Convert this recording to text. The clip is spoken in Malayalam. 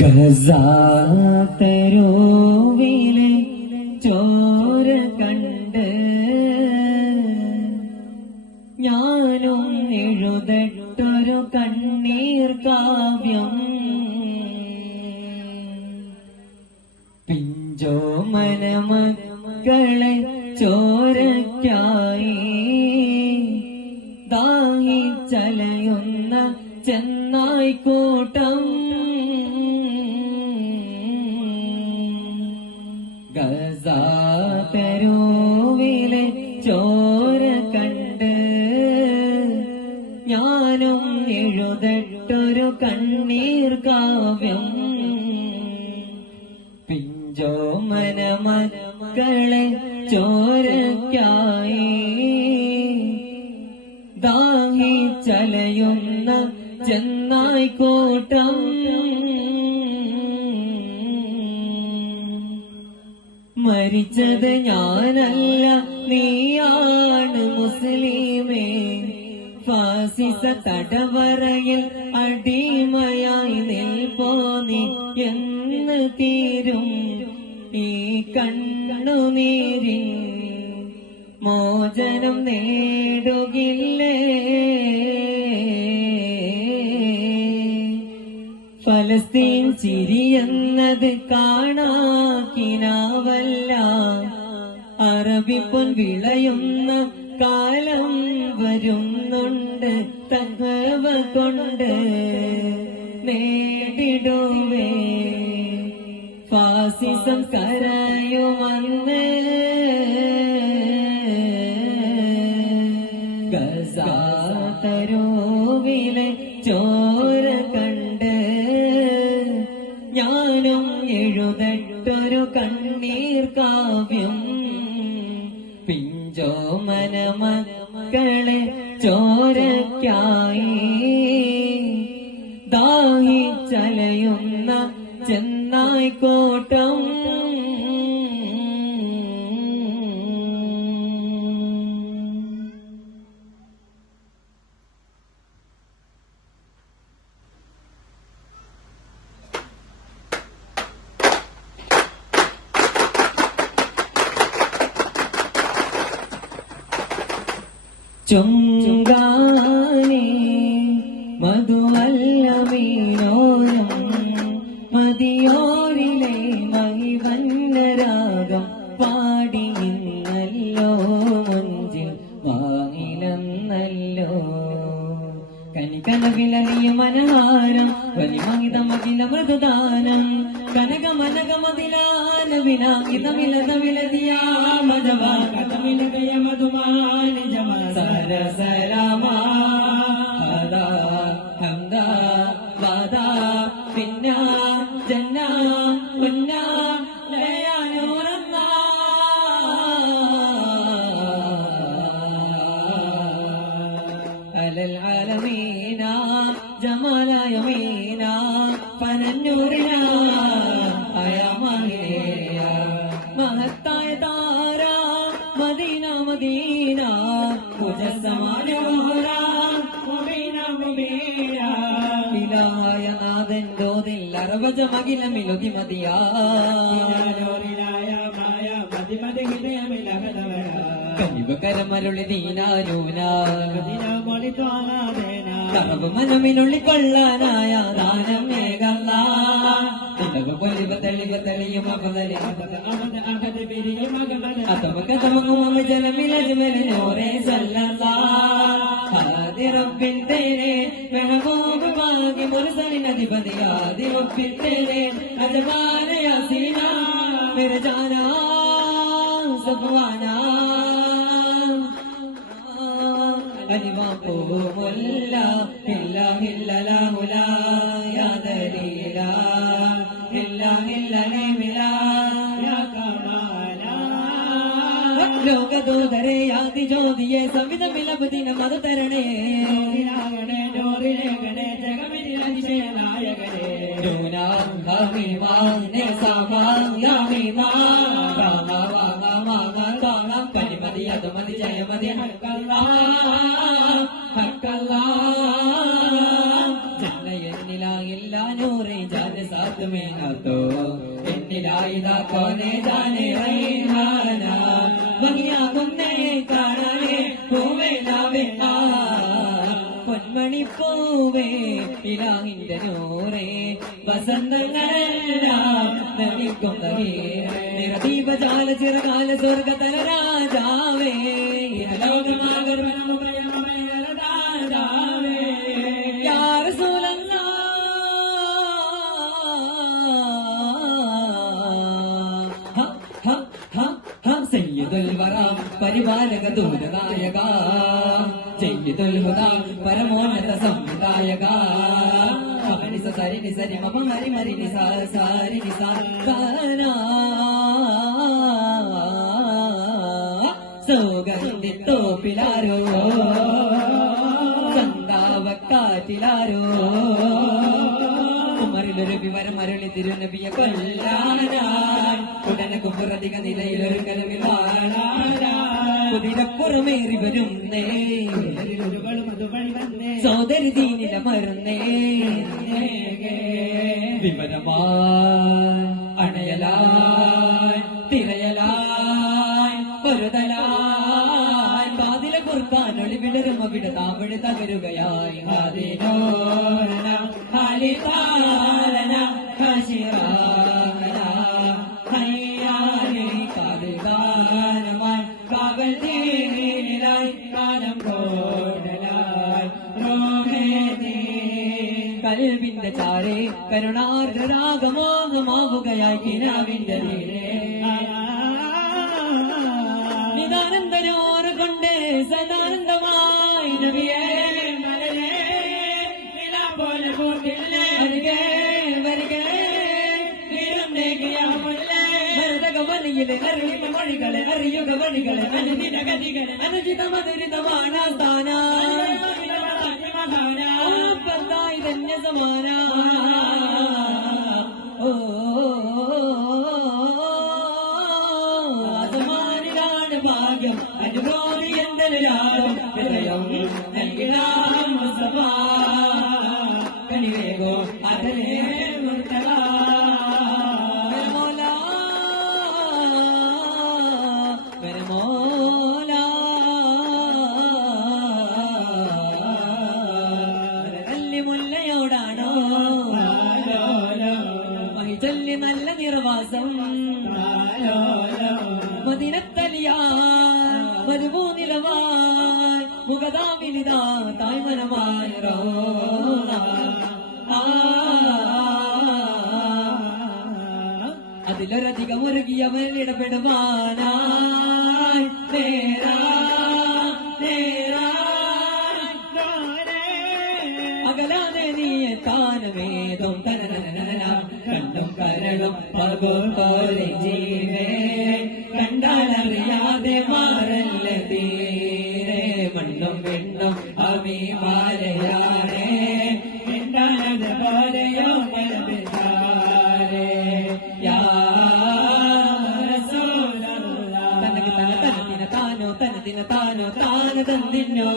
ഗസാത്തരോവിലെ ചോര കണ്ട് ഞാനും എഴുതട്ടൊരു കണ്ണീർ കാവ്യം. പിഞ്ചോ മനമക്കളെ ദാഹി ചലയുന്ന ചെന്നായിക്കൂട്ടം. ചോര കണ്ട് ഞാനും എഴുതട്ടൊരു കണ്ണീർ കാവ്യം. പിഞ്ചോ മനമക്കളെ ദാഹി ചലയുന്ന ചെന്നായിക്കോട്ടം മരിച്ചത് ഞാനല്ല നീയാണ് മുസ്ലിമേ ഫാസിസ തടവറയിൽ അടിമയായി നിൽപ്പോനി എന്ന് തീരും. ഈ കണ്ണുനീരിൻ മോചനം നേടുകില്ലേ? ഫലസ്തീൻ ചിരിയെന്നത് കാണാക്കിനാവല്ല. അറബിപ്പൊൻ വിളയുന്ന കാലം വരുന്നുണ്ട് തകവ കൊണ്ട് നേടിടുവേ. ഫാസിസം കരയുമന്ന് ഗസാതരോവിലെ ചോര കണ്ട് ഞാനും എഴുതട്ടൊരു കണ്ണീർ കാവ്യം പിഞ്ചോ ചോരക്കായി ദാഹി ദാഹിച്ചലയുന്ന ചെന്നായിക്കോട്ടം ചുങ്കാനെ മധുവല്ല മീനോരം മതിയോരിലെ മഹിവന്നരാഗം പാടി ഇന്നല്ലോ മുഞ്ചിൽ വാങ്ങിലെന്നല്ലോ. കനികനവിലലിയ മനഹാരം വലിമഹിതമകില മൃദുദാനം കനക മനക മതിലാന ജലാല അലമീന ജമാല യമീന പനഞ്ഞൂറിന അയമേയ മഹത്തായ താര മദീന മദീന മുജസ്സമാനവാര മുബീന മുബീന ഇലായ നാഥൻ തോതിൽ അറവജ മകിലമിലുതി മതിയാ. മനമിനുള്ളി കൊള്ളാനായ ദാനം മേഘല്ല തെളിവ തെളിയും അപതരി അതവ المقوم لا إلا إلا لا لا يا دليلا إلا إلا نملا يا كمالا ലോകദൂതരെ യാതി ജ്യോതിയെ സമിതമിലപതിന മത തരണേ രാവണേ ഡോറിലേകണേ ജഗമിതിരതിശയനായകനേ ഡോനാമിമാനെ സമാമിമാ രാമ വാമ മാങ്ങ കാണാം പരിമതി അതമതി ജയമതി കല്ലാ ഹക്കല്ലാ ജന്ന എന്നിലായില്ല നൂറെ ജാന സാത്ത് तो എന്നിലായിതാ കോനെ ജാനെ റൈഹാന ഭംഗിയാകുന്നേ കാണാനേ പൂവേ നാവേ ആ പൊന്മണി പൂവേ ഇലാഹിന്റെ നൂറേ വസന്തങ്ങളെല്ലാം നടിക്കുന്ന നിറദീപജാല ചിറകാല സ്വർഗതല തലരാജാവേ పరిపాలకతు మృదాయగా చెయ్యితుల్ హుదా పరమోన్నత సంహితాయగా మగనిస సరి నిస ని మరి నిస సారి నిస సారా సోగందితో കുമറിലൊരു വിവരം അരുളി തിരുനബിയെ കൊല്ലാനാൻ ഉടനെ കുമ്പുറധിക നിലയിലൊരു കുതിരപ്പുറമേറി വരുന്നേ. സോദരി ദീനില മരുന്നേ. വിവരമായി അണയലായി തിരയലായി പൊരുതലായി പാതില കുർക്കാനൊളി വിടരും അവിടെ തകരുകയായി. അതിനോരണ കൽവിന്റെ ചാരേ കരുണാർദ്രരാഗമോഹമാവുകയായി കിനാവിന്റെ നീരേ. നിതാനന്ദനോറ് കൊണ്ട് സദാനന്ദമായി നബിയേ അരികെ വരികെ ഭരതകവനിയിലെ അറിയുക വഴികളെ അറിയുക വഴികളെ. അനുദിന ഗതികളെ അനുചിത മധുരിതമാണ് സ്ഥാന തന്നെ സമാന ഓ സമാനിലാണ് ഭാഗ്യം അനുഭവി എന്തൊരാളും ഹൃദയം നൽകിടാം മുസ്തഫാ കണിവേഗോ അതലേ മുർത്തല മരുഭൂനിലവായി മുഖതാവിനിതാ തായ്മനമായ അതിലൊരധികം ഒരുകിയവൻ ഇടപെടുവാനായി നേരാ നേരാ. അകലാതെ നീ താനമേതും തനനനനന കണ്ടും കരളും പകുപോലെ ജീവേ. കണ്ടാലറിയാതെ മാറല്ല തീരെ മണ്ണും പെണ്ണും അമീമാലയാണേ മിണ്ടാനത് പോലെയോ കൽവിതാരേ. യാ റസൂലല്ലാഹ്. തനക്ക് തന തനതിന താനോ തനതിന താനോ താന തന്നിന്നോ